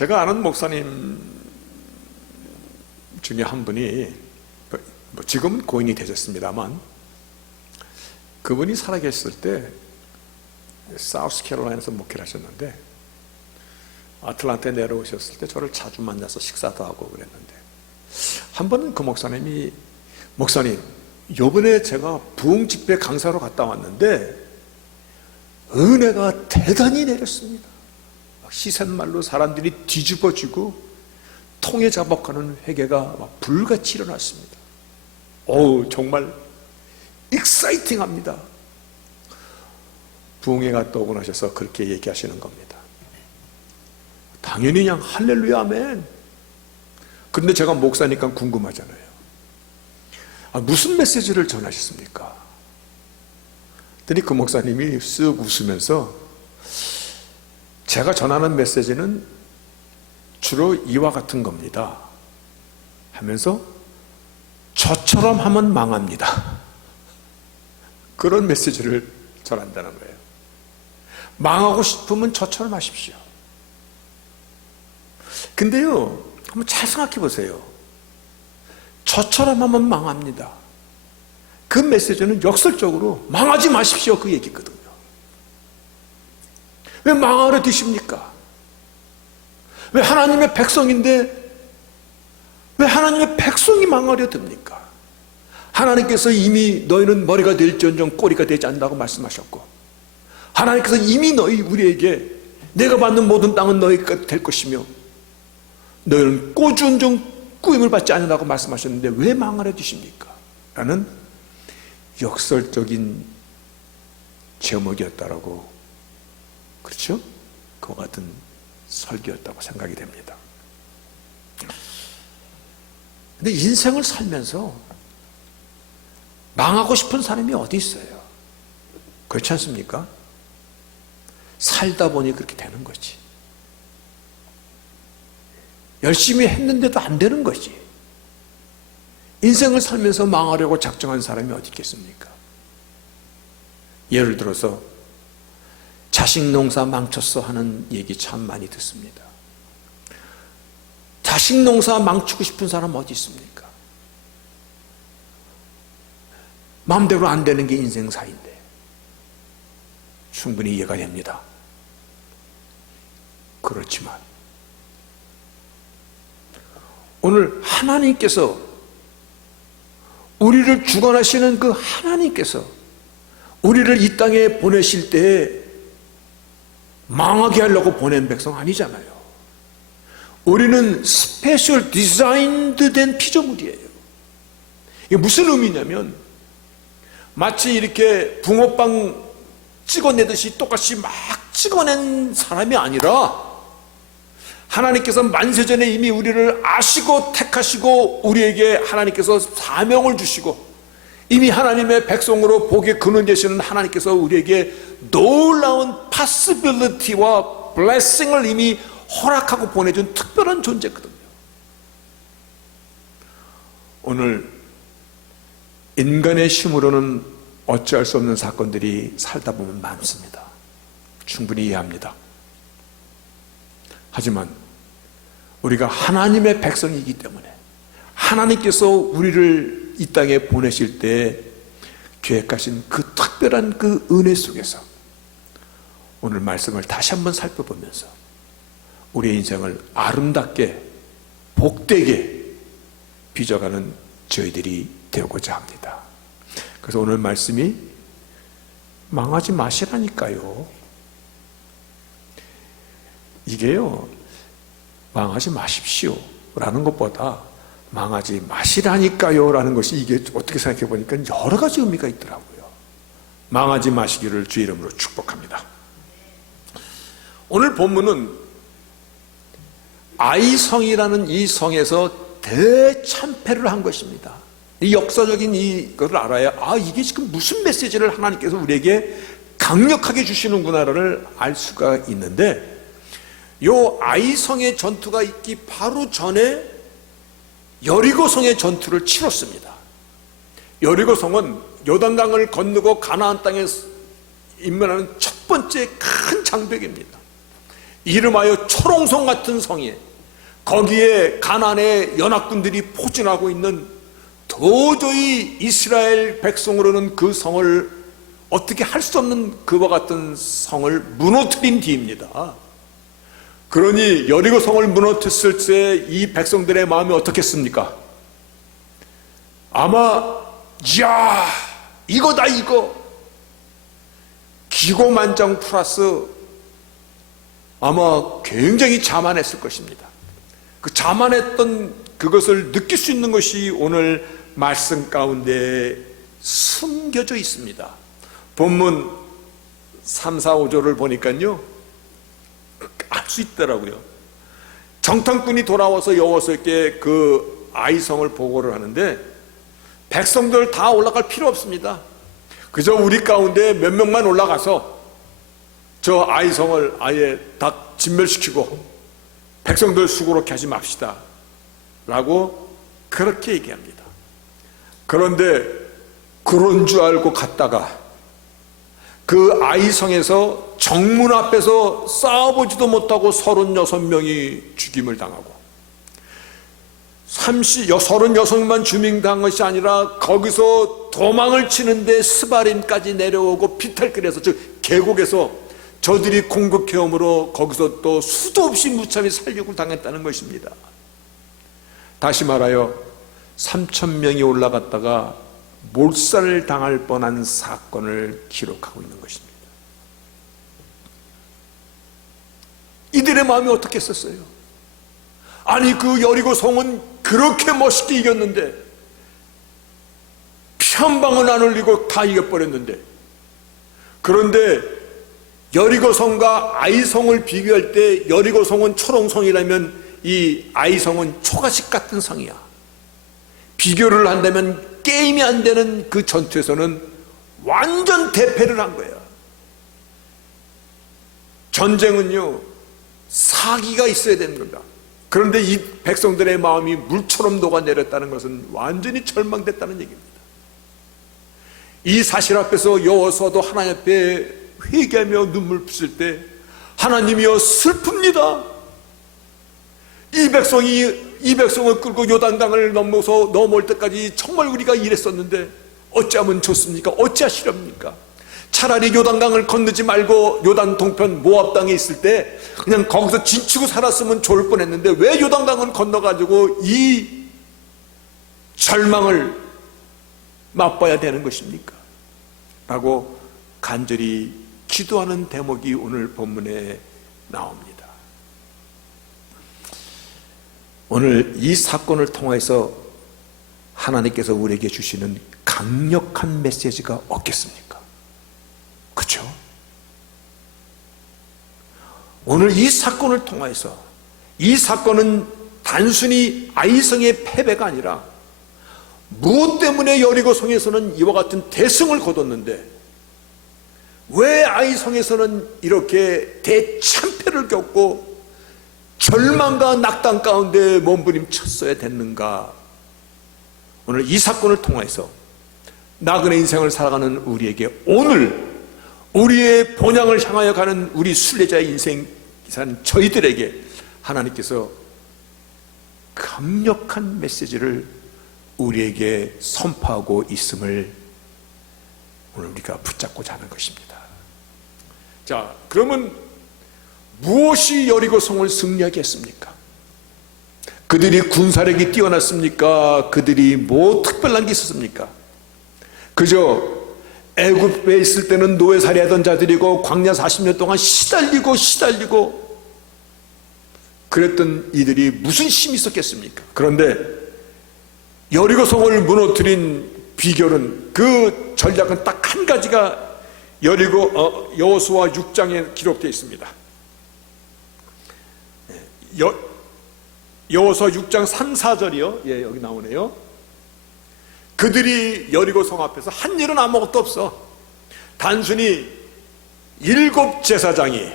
제가 아는 목사님 중에 한 분이, 지금은 고인이 되셨습니다만, 그분이 살아계셨을 때 사우스캐롤라이나에서 목회를 하셨는데, 아틀란타에 내려오셨을 때 저를 자주 만나서 식사도 하고 그랬는데, 한 번은 그 목사님이, 목사님, 요번에 제가 부흥 집회 강사로 갔다 왔는데 은혜가 대단히 내렸습니다. 시샘말로 사람들이 뒤집어지고 통에 잡아가는 회개가 막 불같이 일어났습니다. 정말 익사이팅합니다. 부흥회 갔다 오고 나셔서 그렇게 얘기하시는 겁니다. 당연히 그냥 할렐루야 아멘. 그런데 제가 목사니까 궁금하잖아요. 무슨 메시지를 전하셨습니까? 그랬더니 그 목사님이 쓱 웃으면서, 제가 전하는 메시지는 주로 이와 같은 겁니다 하면서, 저처럼 하면 망합니다, 그런 메시지를 전한다는 거예요. 망하고 싶으면 저처럼 하십시오. 근데요, 한번 잘 생각해 보세요. 저처럼 하면 망합니다, 그 메시지는 역설적으로 망하지 마십시오 그 얘기거든요. 왜 망하려 드십니까? 왜 하나님의 백성인데 왜 하나님의 백성이 망하려 듭니까? 하나님께서 이미 너희는 머리가 될지언정 꼬리가 되지 않는다고 말씀하셨고, 하나님께서 이미 우리에게 내가 받는 모든 땅은 너희가 될 것이며 너희는 꼬주은정 꾸임을 받지 않는다고 말씀하셨는데 왜 망하려 드십니까? 라는 역설적인 제목이었다라고, 그렇죠? 그와 같은 설교였다고 생각이 됩니다. 근데 인생을 살면서 망하고 싶은 사람이 어디 있어요? 그렇지 않습니까? 살다 보니 그렇게 되는 거지. 열심히 했는데도 안 되는 거지. 인생을 살면서 망하려고 작정한 사람이 어디 있겠습니까? 예를 들어서 자식 농사 망쳤어 하는 얘기 참 많이 듣습니다. 자식 농사 망치고 싶은 사람 어디 있습니까? 마음대로 안 되는 게 인생사인데 충분히 이해가 됩니다. 그렇지만 오늘 하나님께서, 우리를 주관하시는 그 하나님께서 우리를 이 땅에 보내실 때에 망하게 하려고 보낸 백성 아니잖아요. 우리는 스페셜 디자인드 된 피조물이에요. 이게 무슨 의미냐면, 마치 이렇게 붕어빵 찍어내듯이 똑같이 막 찍어낸 사람이 아니라, 하나님께서 만세전에 이미 우리를 아시고 택하시고 우리에게 하나님께서 사명을 주시고 이미 하나님의 백성으로 복의 근원 되시는 하나님께서 우리에게 놀라운 possibility와 blessing을 이미 허락하고 보내준 특별한 존재거든요. 오늘 인간의 힘으로는 어찌할 수 없는 사건들이 살다 보면 많습니다. 충분히 이해합니다. 하지만 우리가 하나님의 백성이기 때문에 하나님께서 우리를 이 땅에 보내실 때 계획하신 그 특별한 그 은혜 속에서 오늘 말씀을 다시 한번 살펴보면서 우리의 인생을 아름답게 복되게 빚어가는 저희들이 되고자 합니다. 그래서 오늘 말씀이 망하지 마시라니까요. 이게요, 망하지 마십시오 라는 것보다 망하지 마시라니까요 라는 것이, 이게 어떻게 생각해 보니까 여러 가지 의미가 있더라고요. 망하지 마시기를 주의 이름으로 축복합니다. 오늘 본문은 아이성이라는 이 성에서 대참패를 한 것입니다. 이 역사적인 이것을 알아야, 이게 지금 무슨 메시지를 하나님께서 우리에게 강력하게 주시는구나를 알 수가 있는데, 요 아이성의 전투가 있기 바로 전에 여리고성의 전투를 치렀습니다. 여리고성은 요단강을 건너고 가나안 땅에 입문하는 첫 번째 큰 장벽입니다. 이름하여 초롱성 같은 성에, 거기에 가나안의 연합군들이 포진하고 있는, 도저히 이스라엘 백성으로는 그 성을 어떻게 할 수 없는 그와 같은 성을 무너뜨린 뒤입니다. 그러니 여리고 성을 무너뜨렸을 때 이 백성들의 마음이 어떻겠습니까? 아마 이야 이거다 이거, 기고만장 플러스 아마 굉장히 자만했을 것입니다. 그 자만했던 그것을 느낄 수 있는 것이 오늘 말씀 가운데 숨겨져 있습니다. 본문 3, 4, 5절을 보니까요 알 수 있더라고요. 정탐꾼이 돌아와서 여호와께 그 아이성을 보고를 하는데, 백성들 다 올라갈 필요 없습니다. 그저 우리 가운데 몇 명만 올라가서 저 아이성을 아예 다 진멸시키고 백성들 수고롭게 하지 맙시다 라고 그렇게 얘기합니다. 그런데 그런 줄 알고 갔다가 그 아이성에서 정문 앞에서 싸워보지도 못하고 36명이 죽임을 당하고, 36명만 죽임당한 것이 아니라 거기서 도망을 치는데 스바림까지 내려오고 비탈길에서, 즉 계곡에서 저들이 공격해오므로 거기서 또 수도 없이 무참히 살육을 당했다는 것입니다. 다시 말하여 3,000명이 올라갔다가 몰살을 당할 뻔한 사건을 기록하고 있는 것입니다. 이들의 마음이 어떻겠었어요? 아니 그 여리고 성은 그렇게 멋있게 이겼는데, 피 한 방울 안 흘리고 다 이겨버렸는데, 그런데 여리고성과 아이성을 비교할 때 여리고성은 초롱성이라면 이 아이성은 초가식 같은 성이야. 비교를 한다면 게임이 안 되는 그 전투에서는 완전 대패를 한 거야. 전쟁은요 사기가 있어야 되는 겁니다. 그런데 이 백성들의 마음이 물처럼 녹아내렸다는 것은 완전히 절망됐다는 얘기입니다. 이 사실 앞에서 여호수아도 하나님 앞에 회개하며 눈물 부실 때 하나님이여 슬픕니다. 이 백성을 끌고 요단강을 넘어올 때까지 정말 우리가 일했었는데 어찌하면 좋습니까? 어찌하시렵니까? 차라리 요단강을 건너지 말고 요단 동편 모압 땅에 있을 때 그냥 거기서 진치고 살았으면 좋을 뻔했는데 왜 요단강을 건너가지고 이 절망을 맛봐야 되는 것입니까? 라고 간절히 기도하는 대목이 오늘 본문에 나옵니다. 오늘 이 사건을 통해서 하나님께서 우리에게 주시는 강력한 메시지가 없겠습니까? 그렇죠? 오늘 이 사건을 통해서, 이 사건은 단순히 아이성의 패배가 아니라 무엇 때문에 여리고성에서는 이와 같은 대승을 거뒀는데 왜 아이성에서는 이렇게 대참패를 겪고 절망과 낙담 가운데 몸부림쳤어야 됐는가? 오늘 이 사건을 통해서 나그네 인생을 살아가는 우리에게, 오늘 우리의 본향을 향하여 가는 우리 순례자의 인생 산 저희들에게 하나님께서 강력한 메시지를 우리에게 선포하고 있음을 오늘 우리가 붙잡고자 하는 것입니다. 자, 그러면 무엇이 여리고성을 승리하게 했습니까? 그들이 군사력이 뛰어났습니까? 그들이 뭐 특별한 게 있었습니까? 그저 애굽에 있을 때는 노예살이하던 자들이고 광야 40년 동안 시달리고 그랬던 이들이 무슨 힘이 있었겠습니까? 그런데 여리고성을 무너뜨린 비결은, 그 전략은 딱 한 가지가 여호수아 6장에 기록되어 있습니다. 여호수아 6장 3, 4절이요. 예, 여기 나오네요. 그들이 여리고성 앞에서 한 일은 아무것도 없어. 단순히 7 제사장이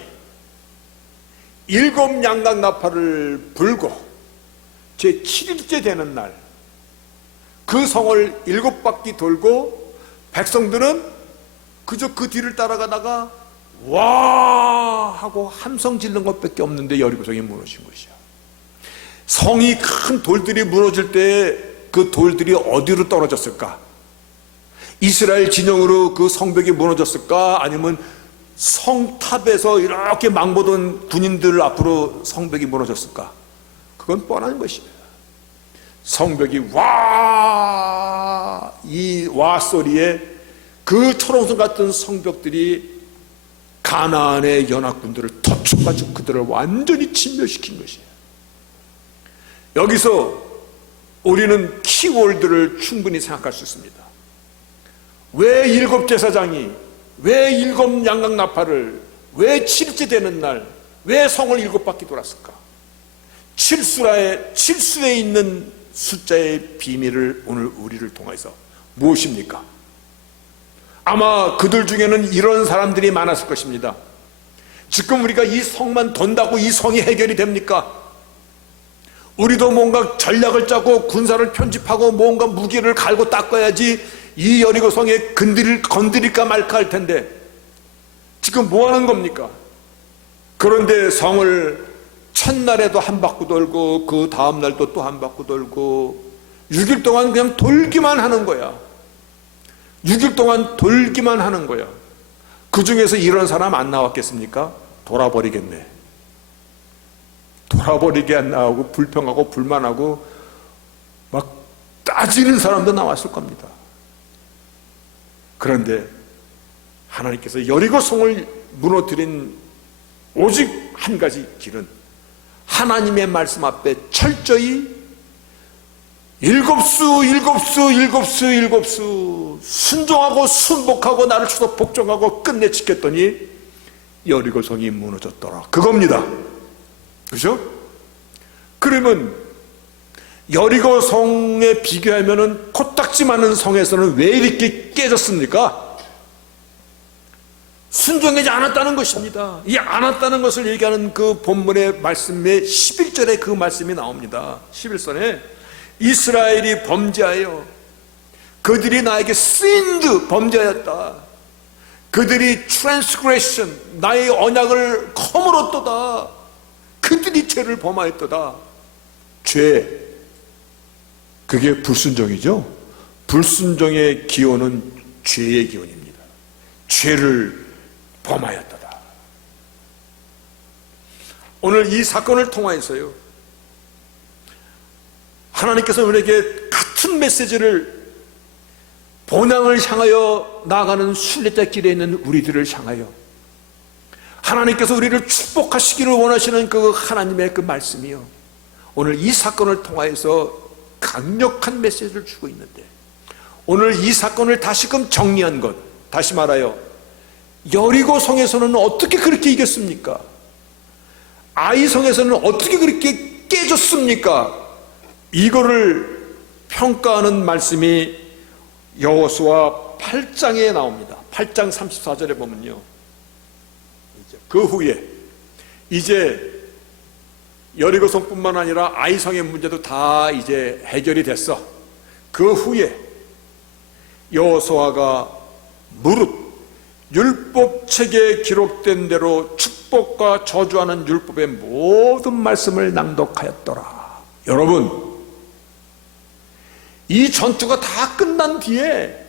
7 양각나팔을 불고 제 7일째 되는 날 그 성을 7바퀴 돌고 백성들은 그저 그 뒤를 따라가다가 와 하고 함성 지른 것밖에 없는데 여리고성이 무너진 것이야. 성이 큰 돌들이 무너질 때 그 돌들이 어디로 떨어졌을까? 이스라엘 진영으로 그 성벽이 무너졌을까? 아니면 성탑에서 이렇게 망보던 군인들 앞으로 성벽이 무너졌을까? 그건 뻔한 것이에요. 성벽이 와, 이 와 소리에 그 철옹성 같은 성벽들이 가나안의 연합군들을 터쳐가지고 그들을 완전히 진멸시킨 것이에요. 여기서 우리는 키워드를 충분히 생각할 수 있습니다. 왜 일곱 제사장이, 왜 일곱 양각나팔을, 왜 7일째 되는 날, 왜 성을 7바퀴 돌았을까? 칠수에 있는 숫자의 비밀을 오늘 우리를 통해서 무엇입니까? 아마 그들 중에는 이런 사람들이 많았을 것입니다. 지금 우리가 이 성만 돈다고 이 성이 해결이 됩니까? 우리도 뭔가 전략을 짜고 군사를 편집하고 뭔가 무기를 갈고 닦아야지 이 여리고 성에 건드릴까 말까 할 텐데 지금 뭐 하는 겁니까? 그런데 성을 첫날에도 한 바퀴 돌고 그 다음날도 또 한 바퀴 돌고 6일 동안 그냥 돌기만 하는 거야. 6일 동안 돌기만 하는 거야. 그 중에서 이런 사람 안 나왔겠습니까? 돌아버리겠네. 돌아버리게 안 나오고 불평하고 불만하고 막 따지는 사람도 나왔을 겁니다. 그런데 하나님께서 여리고 성을 무너뜨린 오직 한 가지 길은 하나님의 말씀 앞에 철저히 일곱수 순종하고 순복하고 나를 주서 복종하고 끝내 지켰더니 여리고 성이 무너졌더라. 그겁니다. 그죠? 그러면 여리고 성에 비교하면은 코딱지 많은 성에서는 왜 이렇게 깨졌습니까? 순종하지 않았다는 것입니다. 이 않았다는 것을 얘기하는 그 본문의 말씀에 11절에 그 말씀이 나옵니다. 11절에 이스라엘이 범죄하여 그들이 나에게 sinned 범죄하였다. 그들이 transgression 나의 언약을 허물었도다. 그들이 죄를 범하였도다. 죄, 그게 불순종이죠. 불순종의 기원은 죄의 기원입니다. 죄를 범하였도다. 오늘 이 사건을 통하여서요, 하나님께서 우리에게 같은 메시지를 본향을 향하여 나아가는 순례자 길에 있는 우리들을 향하여 하나님께서 우리를 축복하시기를 원하시는 그 하나님의 그 말씀이요, 오늘 이 사건을 통하여서 강력한 메시지를 주고 있는데, 오늘 이 사건을 다시금 정리한 것, 다시 말하여 여리고 성에서는 어떻게 그렇게 이겼습니까? 아이 성에서는 어떻게 그렇게 깨졌습니까? 이거를 평가하는 말씀이 여호수아 8장에 나옵니다. 8장 34절에 보면요, 그 후에 이제 여리고성뿐만 아니라 아이성의 문제도 다 이제 해결이 됐어. 그 후에 여호수아가 무릇 율법책에 기록된 대로 축복과 저주하는 율법의 모든 말씀을 낭독하였더라. 여러분, 이 전투가 다 끝난 뒤에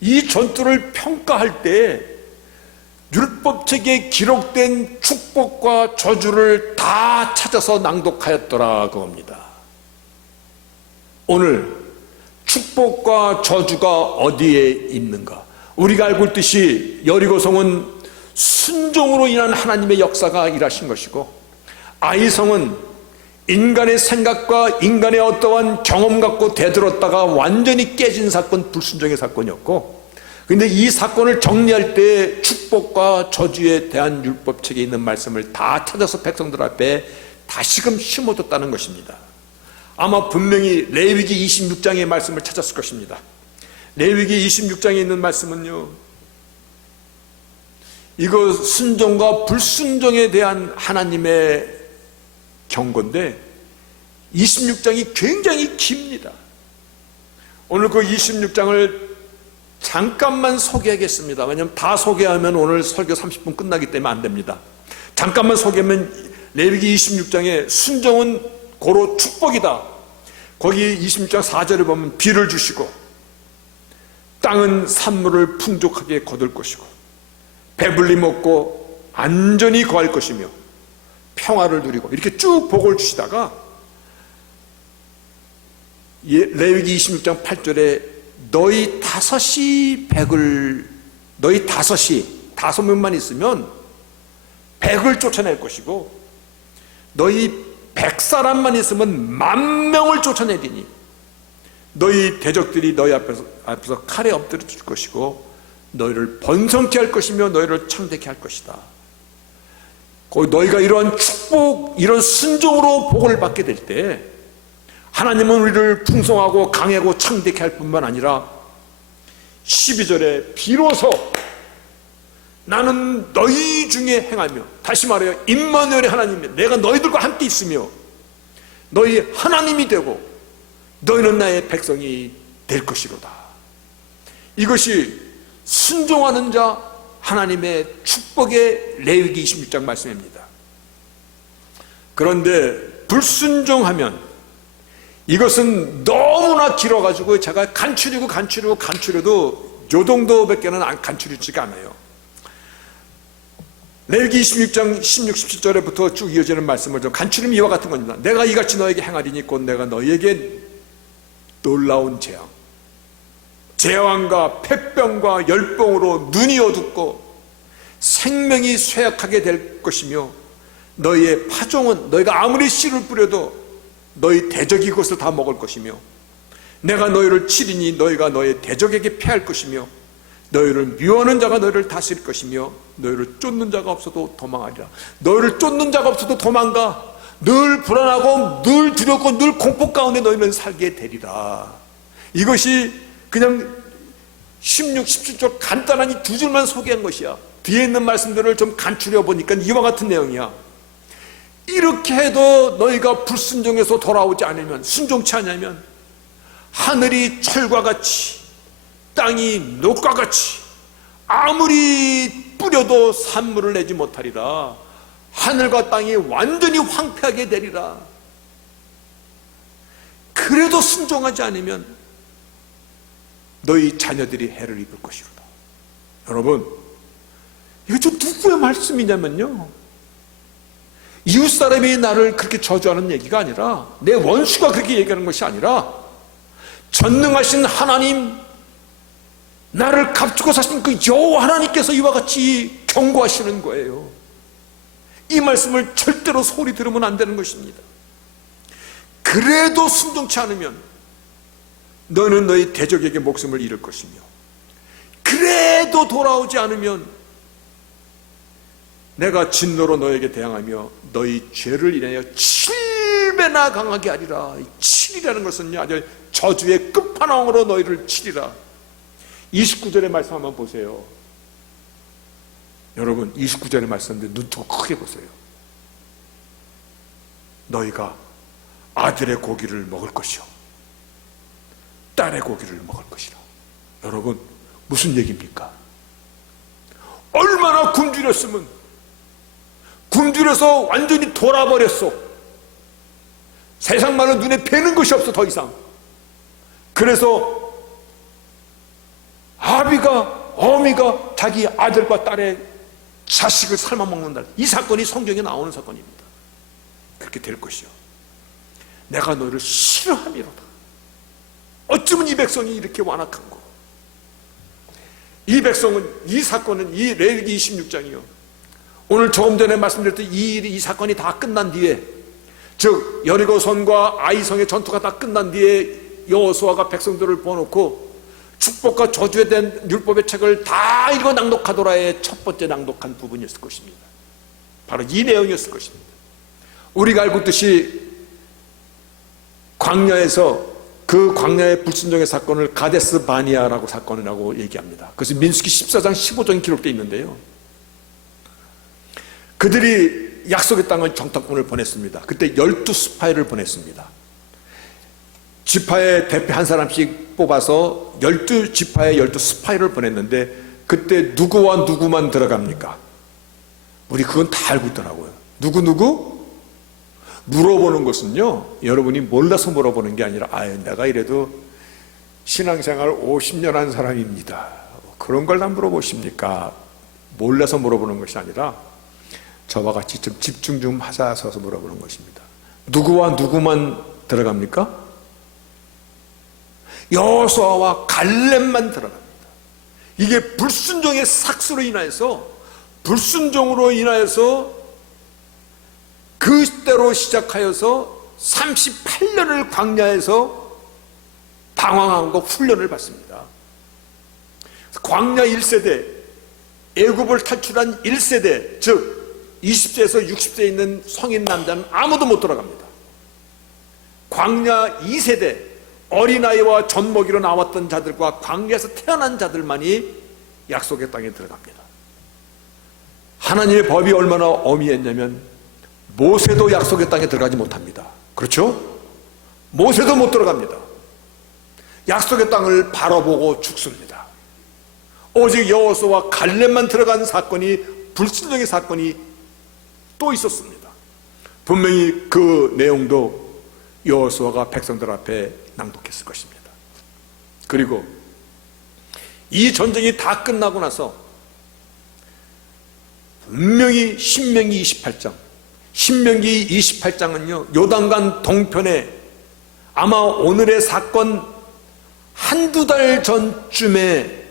이 전투를 평가할 때 율법책에 기록된 축복과 저주를 다 찾아서 낭독하였더라 그겁니다. 오늘 축복과 저주가 어디에 있는가? 우리가 알고 있듯이 여리고성은 순종으로 인한 하나님의 역사가 일하신 것이고, 아이성은 인간의 생각과 인간의 어떠한 경험 갖고 대들었다가 완전히 깨진 사건, 불순종의 사건이었고, 근데 이 사건을 정리할 때 축복과 저주에 대한 율법책에 있는 말씀을 다 찾아서 백성들 앞에 다시금 심어뒀다는 것입니다. 아마 분명히 레위기 26장의 말씀을 찾았을 것입니다. 레위기 26장에 있는 말씀은요, 이거 순종과 불순종에 대한 하나님의 경고인데 26장이 굉장히 깁니다. 오늘 그 26장을 잠깐만 소개하겠습니다. 왜냐하면 다 소개하면 오늘 설교 30분 끝나기 때문에 안 됩니다. 잠깐만 소개하면 레위기 26장에 순종은 고로 축복이다. 거기 26장 4절에 보면 비를 주시고 땅은 산물을 풍족하게 거둘 것이고 배불리 먹고 안전히 거할 것이며 평화를 누리고 이렇게 쭉 복을 주시다가 레위기 26장 8절에 너희 다섯이 다섯 명만 있으면 백을 쫓아낼 것이고 너희 100사람만 있으면 10,000명을 쫓아내리니 너희 대적들이 너희 앞에서 칼에 엎드려 줄 것이고 너희를 번성케 할 것이며 너희를 창대케 할 것이다. 너희가 이러한 축복, 이런 순종으로 복을 받게 될 때 하나님은 우리를 풍성하고 강하고 창대케 할 뿐만 아니라 12절에 비로소 나는 너희 중에 행하며, 다시 말해요, 임마누엘의 하나님이 내가 너희들과 함께 있으며 너희 하나님이 되고 너희는 나의 백성이 될 것이로다. 이것이 순종하는 자 하나님의 축복의 레위기 26장 말씀입니다. 그런데 불순종하면 이것은 너무나 길어가지고 제가 간추려도 요 정도밖에는 간추리지가 않아요. 레위기 26장 16, 17절에부터 쭉 이어지는 말씀을 좀 간추리면 이와 같은 겁니다. 내가 이같이 너에게 행하리니 곧 내가 너에게 놀라운 재앙과 폐병과 열병으로 눈이 어둡고 생명이 쇠약하게 될 것이며 너희의 파종은 너희가 아무리 씨를 뿌려도 너희 대적이 그것을 다 먹을 것이며 내가 너희를 치리니 너희가 너희 대적에게 패할 것이며 너희를 미워하는 자가 너희를 다스릴 것이며 너희를 쫓는 자가 없어도 도망하리라. 너희를 쫓는 자가 없어도 도망가. 늘 불안하고 늘 두렵고 늘 공포 가운데 너희는 살게 되리라. 이것이 그냥 16, 17절 간단한 이 두 줄만 소개한 것이야. 뒤에 있는 말씀들을 좀 간추려 보니까 이와 같은 내용이야. 이렇게 해도 너희가 불순종해서 돌아오지 않으면, 순종치 않으면 하늘이 철과 같이 땅이 녹과 같이 아무리 뿌려도 산물을 내지 못하리라. 하늘과 땅이 완전히 황폐하게 되리라. 그래도 순종하지 않으면 너희 자녀들이 해를 입을 것이로다. 여러분, 이거 좀 누구의 말씀이냐면요, 이웃사람이 나를 그렇게 저주하는 얘기가 아니라, 내 원수가 그렇게 얘기하는 것이 아니라 전능하신 하나님, 나를 값주고 사신 그 여호와 하나님께서 이와 같이 경고하시는 거예요. 이 말씀을 절대로 소리 들으면 안 되는 것입니다. 그래도 순종치 않으면 너는 너희 대적에게 목숨을 잃을 것이며, 그래도 돌아오지 않으면 내가 진노로 너에게 대항하며 너희 죄를 인하여 7배나 강하게 하리라. 7이라는 것은요, 아주 저주의 끝판왕으로 너희를 치리라. 29절의 말씀 한번 보세요. 여러분, 29절의 말씀인데 눈 뜨고 크게 보세요. 너희가 아들의 고기를 먹을 것이요 딸의 고기를 먹을 것이라. 여러분, 무슨 얘기입니까? 얼마나 굶주렸으면, 굶주려서 완전히 돌아버렸어. 세상 말로 눈에 뵈는 것이 없어, 더 이상. 그래서 어미가 자기 아들과 딸의 자식을 삶아먹는다. 이 사건이 성경에 나오는 사건입니다. 그렇게 될 것이요, 내가 너를 싫어함이로다. 어쩌면 이 백성이 이렇게 완악한 거. 이 백성은, 이 사건은, 이 레위기 26장이요, 오늘 조금 전에 말씀드렸던 이 사건이 다 끝난 뒤에, 즉 여리고성과 아이성의 전투가 다 끝난 뒤에 여호수아가 백성들을 보아놓고 축복과 저주에 대한 율법의 책을 다 읽어 낭독하더라의 첫 번째 낭독한 부분이었을 것입니다. 바로 이 내용이었을 것입니다. 우리가 알고 있듯이 광야에서, 그 광야의 불순종의 사건을 가데스 바니아라고 사건이라고 얘기합니다. 그래서 민수기 14장 15장에 기록되어 있는데요, 그들이 약속의 땅을 정탐꾼을 보냈습니다. 그때 12스파이를 보냈습니다. 지파의 대표 한 사람씩 뽑아서 12지파에 12스파이를 보냈는데 그때 누구와 누구만 들어갑니까? 우리 그건 다 알고 있더라고요. 누구? 물어보는 것은요, 여러분이 몰라서 물어보는 게 아니라 내가 이래도 신앙생활 50년 한 사람입니다. 그런 걸 다 물어보십니까? 몰라서 물어보는 것이 아니라 저와 같이 좀 집중 좀 하셔서 물어보는 것입니다. 누구와 누구만 들어갑니까? 여호수아와 갈렙만 들어갑니다. 이게 불순종의 삭스로 인하여서, 불순종으로 인하여서 그때로 시작하여서 38년을 광야에서 방황하고 훈련을 받습니다. 광야 1세대, 애굽을 탈출한 1세대, 즉 20세에서 60세에 있는 성인 남자는 아무도 못 들어갑니다. 광야 2세대, 어린아이와 젖먹이로 나왔던 자들과 광야에서 태어난 자들만이 약속의 땅에 들어갑니다. 하나님의 법이 얼마나 엄히했냐면 모세도 약속의 땅에 들어가지 못합니다. 그렇죠? 모세도 못 들어갑니다. 약속의 땅을 바라보고 죽습니다. 오직 여호수아와 갈렙만 들어간 사건이, 불순종의 사건이 또 있었습니다. 분명히 그 내용도 여호수아가 백성들 앞에 낭독했을 것입니다. 그리고 이 전쟁이 다 끝나고 나서 분명히 신명기 28장은요 요단강 동편에 아마 오늘의 사건 한두 달 전쯤에,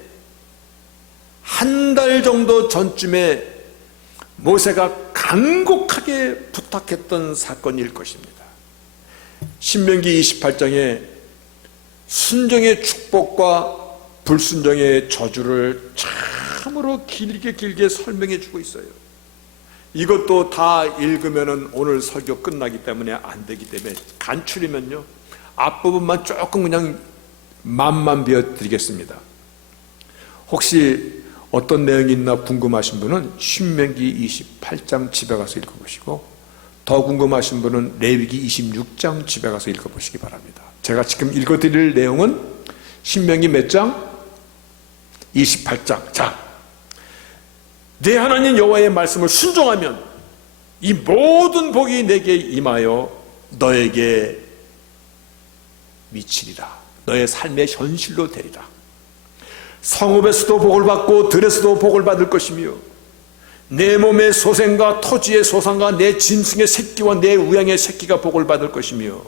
한 달 정도 전쯤에 모세가 간곡하게 부탁했던 사건일 것입니다. 신명기 28장에 순종의 축복과 불순종의 저주를 참으로 길게 설명해 주고 있어요. 이것도 다 읽으면 오늘 설교 끝나기 때문에 안 되기 때문에 간추리면요 앞부분만 조금 그냥 맘만 비워드리겠습니다. 혹시 어떤 내용이 있나 궁금하신 분은 신명기 28장 집에 가서 읽어보시고, 더 궁금하신 분은 레위기 26장 집에 가서 읽어보시기 바랍니다. 제가 지금 읽어드릴 내용은 신명기 몇 장? 28장. 자, 내 하나님 여호와의 말씀을 순종하면 이 모든 복이 내게 임하여 너에게 미치리라. 너의 삶의 현실로 되리라. 성읍에서도 복을 받고 들에서도 복을 받을 것이며 내 몸의 소생과 토지의 소산과 내 짐승의 새끼와 내 우양의 새끼가 복을 받을 것이며,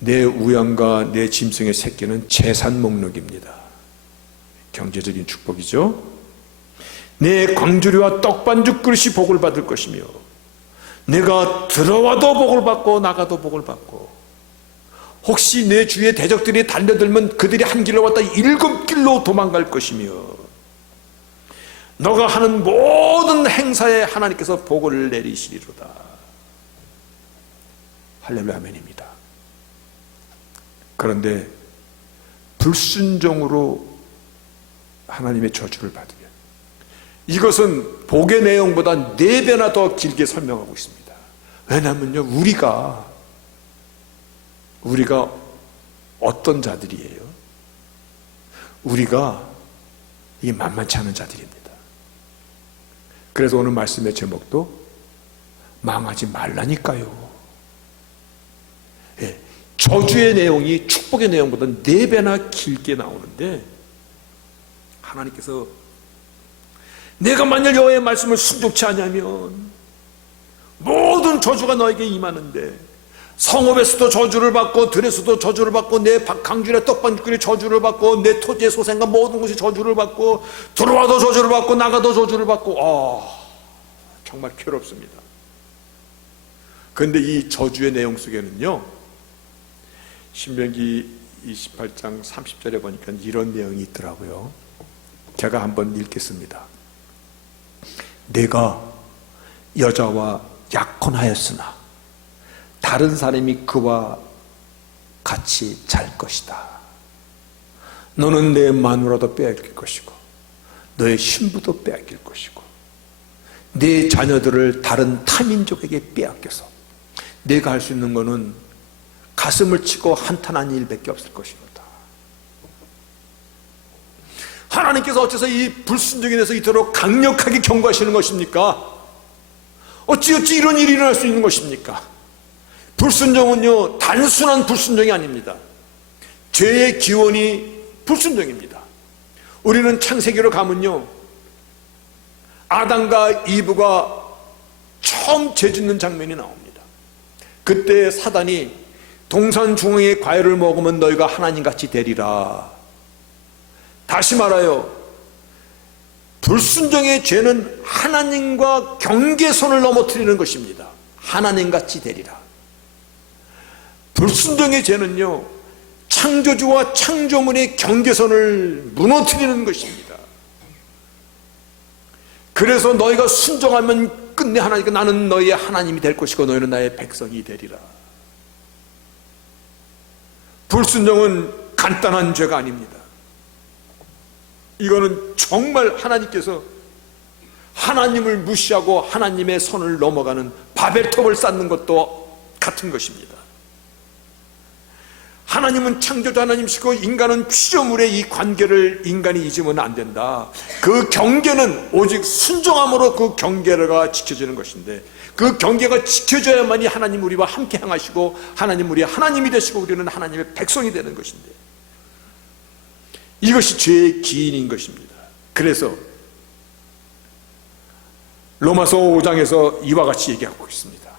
내 우양과 내 짐승의 새끼는 재산 목록입니다. 경제적인 축복이죠. 내 광주리와 떡반죽 그릇이 복을 받을 것이며 내가 들어와도 복을 받고 나가도 복을 받고, 혹시 내 주위에 대적들이 달려들면 그들이 한 길로 왔다 7길로 도망갈 것이며, 너가 하는 모든 행사에 하나님께서 복을 내리시리로다. 할렐루야, 아멘입니다. 그런데 불순종으로 하나님의 저주를 받으면 이것은 복의 내용보다 4배나 더 길게 설명하고 있습니다. 왜냐하면요, 우리가 어떤 자들이에요? 우리가 이 만만치 않은 자들입니다. 그래서 오늘 말씀의 제목도 망하지 말라니까요. 예, 저주의 내용이 축복의 내용보다 4배나 길게 나오는데, 하나님께서 내가 만약 여호와의 말씀을 순종치 않으면 모든 저주가 너에게 임하는데, 성읍에서도 저주를 받고 들에서도 저주를 받고 내 강줄의 떡반죽들이 저주를 받고 내 토지의 소생과 모든 것이 저주를 받고 들어와도 저주를 받고 나가도 저주를 받고, 정말 괴롭습니다. 그런데 이 저주의 내용 속에는요, 신명기 28장 30절에 보니까 이런 내용이 있더라고요. 제가 한번 읽겠습니다. 내가 여자와 약혼하였으나 다른 사람이 그와 같이 잘 것이다. 너는 내 마누라도 빼앗길 것이고 너의 신부도 빼앗길 것이고 내 자녀들을 다른 타민족에게 빼앗겨서 내가 할 수 있는 것은 가슴을 치고 한탄한 일밖에 없을 것이로다. 하나님께서 어째서 이 불순종에 대해서 이토록 강력하게 경고하시는 것입니까? 어찌어찌 이런 일이 일어날 수 있는 것입니까? 불순종은요, 단순한 불순종이 아닙니다. 죄의 기원이 불순종입니다. 우리는 창세기로 가면요, 아담과 이브가 처음 죄짓는 장면이 나옵니다. 그때 사단이 동산 중앙의 과일을 먹으면 너희가 하나님같이 되리라. 다시 말하여 불순종의 죄는 하나님과 경계선을 넘어뜨리는 것입니다. 하나님같이 되리라. 불순종의 죄는요, 창조주와 창조물의 경계선을 무너뜨리는 것입니다. 그래서 너희가 순종하면 끝내 하나님께 나는 너희의 하나님이 될 것이고 너희는 나의 백성이 되리라. 불순종은 간단한 죄가 아닙니다. 이거는 정말 하나님께서 하나님을 무시하고 하나님의 선을 넘어가는 바벨탑을 쌓는 것도 같은 것입니다. 하나님은 창조주 하나님이시고 인간은 피조물의 이 관계를 인간이 잊으면 안 된다. 그 경계는 오직 순종함으로 그 경계가 지켜지는 것인데, 그 경계가 지켜져야만이 하나님 우리와 함께 행하시고 하나님 우리의 하나님이 되시고 우리는 하나님의 백성이 되는 것인데, 이것이 죄의 기인인 것입니다. 그래서 로마서 5장에서 이와 같이 얘기하고 있습니다.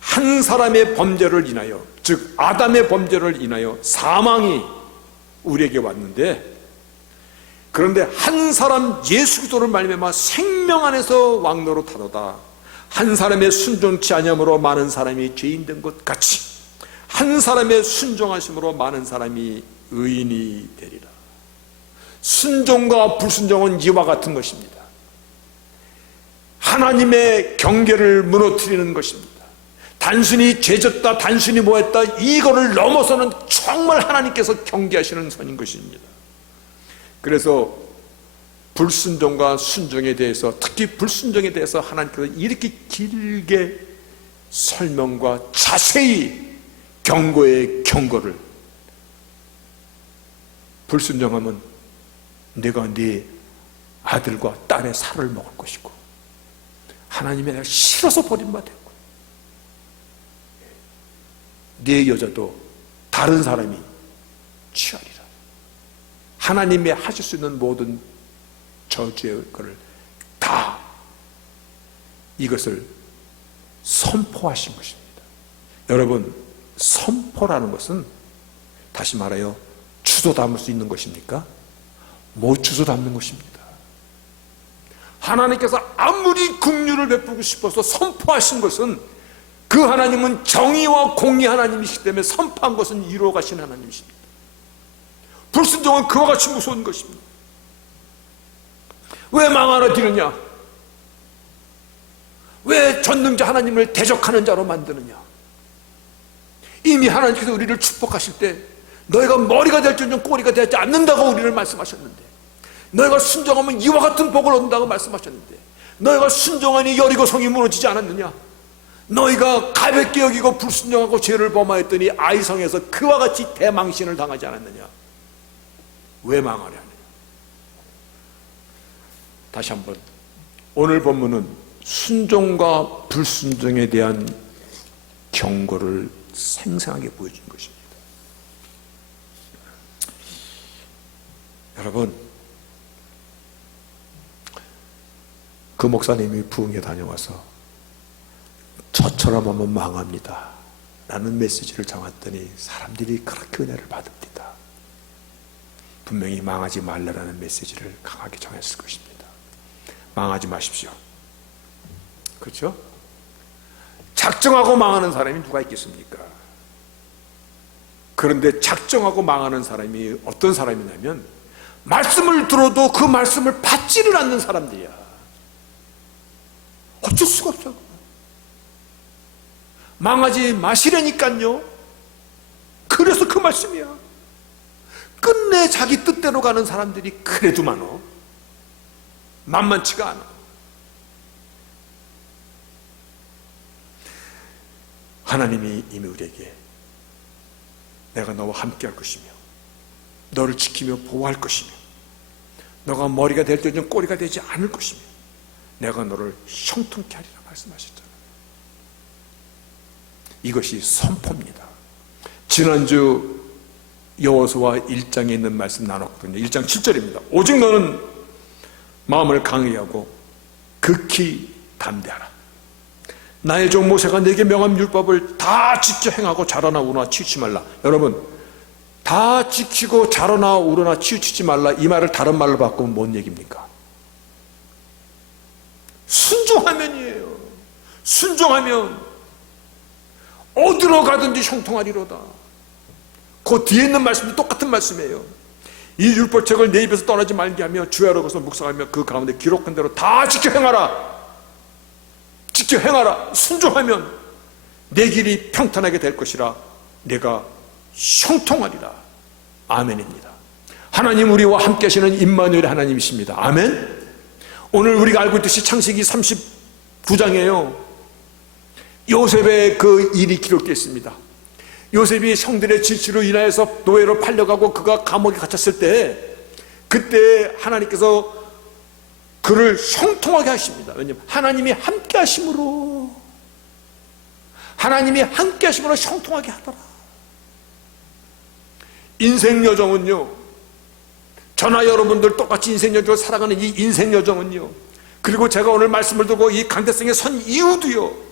한 사람의 범죄를 인하여, 즉 아담의 범죄를 인하여 사망이 우리에게 왔는데, 그런데 한 사람 예수 그리스도를 말미암아 생명 안에서 왕노릇하도다. 한 사람의 순종치 아니함으로 많은 사람이 죄인 된 것 같이 한 사람의 순종하심으로 많은 사람이 의인이 되리라. 순종과 불순종은 이와 같은 것입니다. 하나님의 경계를 무너뜨리는 것입니다. 단순히 죄졌다, 단순히 뭐했다, 이거를 넘어서는 정말 하나님께서 경계하시는 선인 것입니다. 그래서 불순종과 순종에 대해서, 특히 불순종에 대해서 하나님께서 이렇게 길게 설명과 자세히 경고의 경고를, 불순종하면 내가 네 아들과 딸의 살을 먹을 것이고 하나님의 내가 싫어서 버림받았고 네 여자도 다른 사람이 취하리라. 하나님의 하실 수 있는 모든 저주의 것을 다 이것을 선포하신 것입니다. 여러분, 선포라는 것은 다시 말하여 주소 담을 수 있는 것입니까? 못 주소 담는 것입니다. 하나님께서 아무리 긍휼을 베푸고 싶어서 선포하신 것은, 그 하나님은 정의와 공의 하나님이시기 때문에 선포한 것은 이루어 가신 하나님이십니다. 불순종은 그와 같이 무서운 것입니다. 왜 망하러 드느냐? 왜 전능자 하나님을 대적하는 자로 만드느냐? 이미 하나님께서 우리를 축복하실 때 너희가 머리가 될지언정 꼬리가 되지 않는다고 우리를 말씀하셨는데, 너희가 순종하면 이와 같은 복을 얻는다고 말씀하셨는데, 너희가 순종하니 여리고 성이 무너지지 않았느냐? 너희가 가볍게 여기고 불순종하고 죄를 범하였더니 아이성에서 그와 같이 대망신을 당하지 않았느냐? 왜 망하려 하느냐? 다시 한번, 오늘 본문은 순종과 불순종에 대한 경고를 생생하게 보여준 것입니다. 여러분, 그 목사님이 부흥회 다녀와서 저처럼 하면 망합니다 라는 메시지를 정했더니 사람들이 그렇게 은혜를 받습니다. 분명히 망하지 말라라는 메시지를 강하게 정했을 것입니다. 망하지 마십시오. 그렇죠? 작정하고 망하는 사람이 누가 있겠습니까? 그런데 작정하고 망하는 사람이 어떤 사람이냐면, 말씀을 들어도 그 말씀을 받지를 않는 사람들이야. 어쩔 수가 없어. 망하지 마시려니까요. 그래서 그 말씀이야. 끝내 자기 뜻대로 가는 사람들이 그래도 많어. 만만치가 않아. 하나님이 이미 우리에게 내가 너와 함께 할 것이며 너를 지키며 보호할 것이며 너가 머리가 될 때는 꼬리가 되지 않을 것이며 내가 너를 형통케 하리라 말씀하셨잖아요. 이것이 선포입니다. 지난주 여호수아 1장에 있는 말씀 나눴거든요. 1장 7절입니다. 오직 너는 마음을 강하게 하고 극히 담대하라. 나의 종 모세가 내게 명한 율법을 다 지켜 행하고 자라나 우러나 치우치지 말라. 여러분, 다 지키고 자라나 우러나 치우치지 말라, 이 말을 다른 말로 바꾸면 뭔 얘기입니까? 순종하면이에요. 순종하면 어디로 가든지 형통하리로다. 그 뒤에 있는 말씀도 똑같은 말씀이에요. 이 율법책을 내 입에서 떠나지 말게 하며 주야로 것을 묵상하며 그 가운데 기록한 대로 다 지켜 행하라. 지켜 행하라. 순종하면 내 길이 평탄하게 될 것이라 내가 형통하리라. 아멘입니다. 하나님 우리와 함께 하시는 임마누엘 하나님이십니다. 아멘. 오늘 우리가 알고 있듯이 창세기 39장에요 요셉의 그 일이 기록되어 있습니다. 요셉이 형들의 질치로 인하여서 노예로 팔려가고 그가 감옥에 갇혔을 때 그때 하나님께서 그를 형통하게 하십니다. 왜냐하면 하나님이 함께 하심으로 형통하게 하더라. 인생 여정은요, 저나 여러분들 똑같이 인생 여정을 살아가는 이 인생 여정은요, 그리고 제가 오늘 말씀을 듣고 이 강대성에 선 이유도요,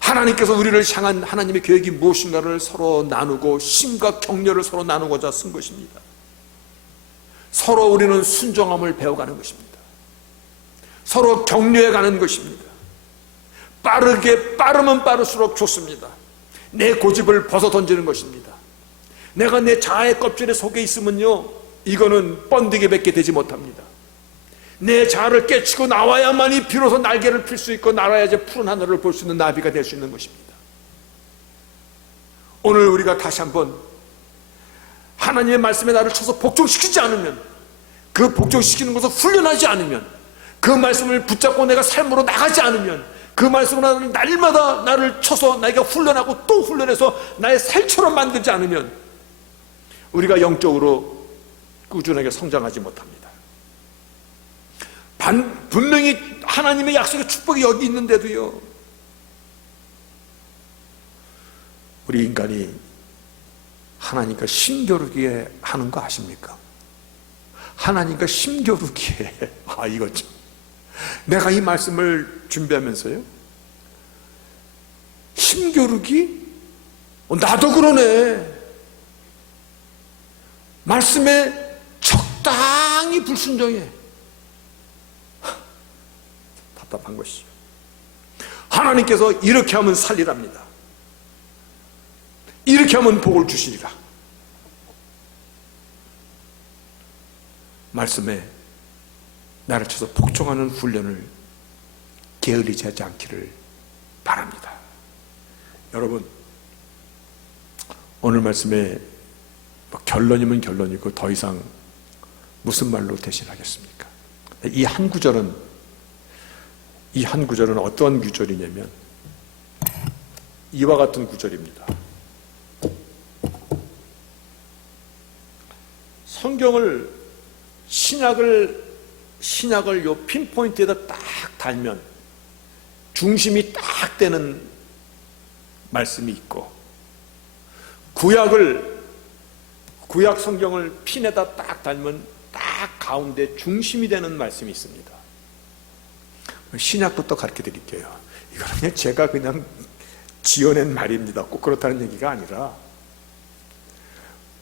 하나님께서 우리를 향한 하나님의 계획이 무엇인가를 서로 나누고 심과 격려를 서로 나누고자 쓴 것입니다. 서로 우리는 순종함을 배워가는 것입니다. 서로 격려해가는 것입니다. 빠르면 빠를수록 좋습니다. 내 고집을 벗어 던지는 것입니다. 내가 내 자아의 껍질에 속에 있으면요, 이거는 번데기밖에 되지 못합니다. 내 자아를 깨치고 나와야만이 비로소 날개를 필 수 있고 날아야지 푸른 하늘을 볼 수 있는 나비가 될 수 있는 것입니다. 오늘 우리가 다시 한번 하나님의 말씀에 나를 쳐서 복종시키지 않으면, 그 복종시키는 것을 훈련하지 않으면, 그 말씀을 붙잡고 내가 삶으로 나가지 않으면, 그 말씀으로 날마다 나를 쳐서 나에게 훈련하고 또 훈련해서 나의 살처럼 만들지 않으면 우리가 영적으로 꾸준하게 성장하지 못합니다. 분명히 하나님의 약속의 축복이 여기 있는데도요, 우리 인간이 하나님과 심겨루기에 하는 거 아십니까? 하나님과 심겨루기에, 이거 좀, 내가 이 말씀을 준비하면서요, 심겨루기? 나도 그러네. 말씀에 적당히 불순종해. 답답한 것이죠. 하나님께서 이렇게 하면 살리랍니다. 이렇게 하면 복을 주시리라. 말씀에 나를 쳐서 복종하는 훈련을 게을리지 하지 않기를 바랍니다. 여러분, 오늘 말씀에 결론이면 결론이고 더 이상 무슨 말로 대신하겠습니까? 이 한 구절은 어떤 구절이냐면 이와 같은 구절입니다. 성경을, 신약을 요 핀포인트에다 딱 달면 중심이 딱 되는 말씀이 있고, 구약 성경을 핀에다 딱 달면 딱 가운데 중심이 되는 말씀이 있습니다. 신약부터 가르쳐 드릴게요. 이거는 제가 그냥 지어낸 말입니다. 꼭 그렇다는 얘기가 아니라,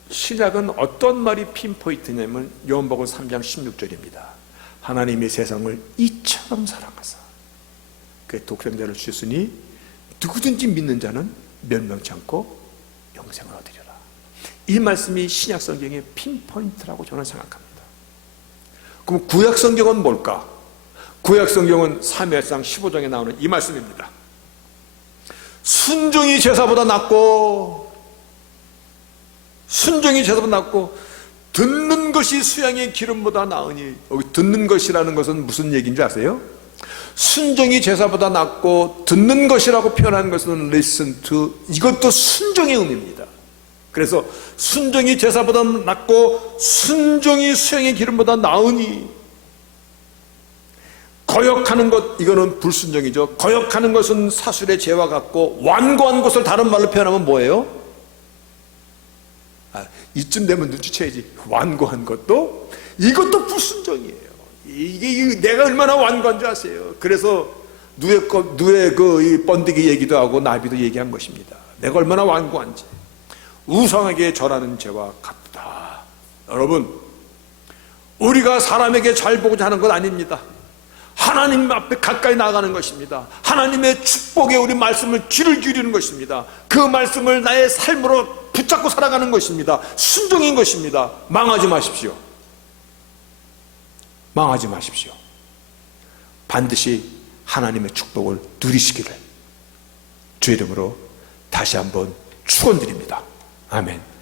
신약은 어떤 말이 핀포인트냐면 요한복음 3장 16절입니다. 하나님이 세상을 이처럼 사랑하사 그의 독생자를 주셨으니 누구든지 믿는 자는 멸망치 않고 영생을 얻으리라. 이 말씀이 신약 성경의 핀포인트라고 저는 생각합니다. 그럼 구약 성경은 뭘까? 구약 성경은 사무엘상 15장에 나오는 이 말씀입니다. 순종이 제사보다 낫고 듣는 것이 수양의 기름보다 나으니, 여기 듣는 것이라는 것은 무슨 얘기인지 아세요? 순종이 제사보다 낫고 듣는 것이라고 표현한 것은 listen to, 이것도 순종의 의미입니다. 그래서 순종이 제사보다 낫고 순종이 수양의 기름보다 나으니, 거역하는 것, 이거는 불순종이죠. 거역하는 것은 사술의 죄와 같고, 완고한 것을 다른 말로 표현하면 뭐예요? 이쯤 되면 눈치채야지. 완고한 것도, 이것도 불순종이에요. 이게 내가 얼마나 완고한 줄 아세요? 그래서 누에 이 번데기 얘기도 하고 나비도 얘기한 것입니다. 내가 얼마나 완고한지. 우상에게 절하는 죄와 같다. 여러분, 우리가 사람에게 잘 보고자 하는 건 아닙니다. 하나님 앞에 가까이 나가는 것입니다. 하나님의 축복에 우리 말씀을 귀를 기울이는 것입니다. 그 말씀을 나의 삶으로 붙잡고 살아가는 것입니다. 순종인 것입니다. 망하지 마십시오. 망하지 마십시오. 반드시 하나님의 축복을 누리시기를 주 이름으로 다시 한번 축원드립니다. 아멘.